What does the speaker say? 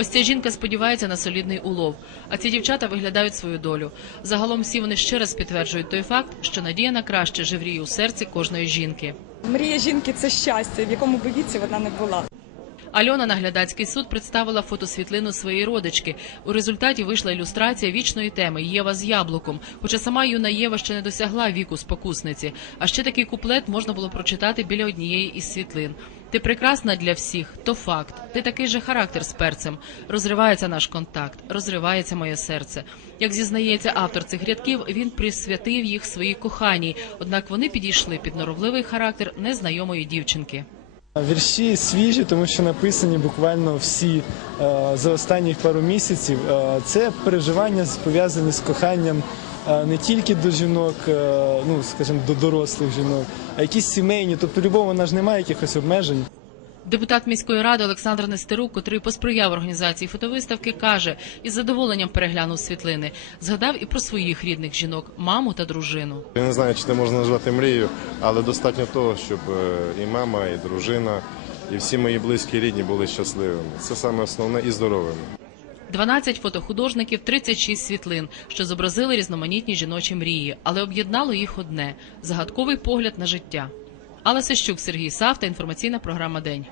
Ось ця жінка сподівається на солідний улов, а ці дівчата виглядають свою долю. Загалом всі вони ще раз підтверджують той факт, що надія на краще живріє у серці кожної жінки. Мрія жінки це щастя, в якому б віці вона не була. Альона на глядацький суд представила фотосвітлину своєї родички. У результаті вийшла ілюстрація вічної теми Єва з яблуком. Хоча сама юна Єва ще не досягла віку спокусниці. А ще такий куплет можна було прочитати біля однієї із світлин. Ти прекрасна для всіх, то факт. Ти такий же характер з перцем. Розривається наш контакт, розривається моє серце. Як зізнається автор цих рядків, він присвятив їх своїй коханій. Однак вони підійшли під норовливий характер незнайомої дівчинки. Вірші свіжі, тому що написані буквально всі е, за останні пару місяців. Е, Це переживання пов'язані з коханням е, не тільки до жінок, ну скажімо, до дорослих жінок, а якісь сімейні. Тобто любов вона ж не має якихось обмежень. Депутат міської ради Олександр Нестерук, котрий посприяв організації фотовиставки, каже, із задоволенням переглянув світлини. Згадав і про своїх рідних жінок, маму та дружину. Я не знаю, чи це можна назвати мрією, але достатньо того, щоб е, і мама, і дружина, і всі мої близькі рідні були щасливими. Це саме основне і здоровими. 12 фотохудожників, 36 світлин, що зобразили різноманітні жіночі мрії, але об'єднало їх одне загадковий погляд на життя. Алла Сищук, Сергій Савта, інформаційна програма День.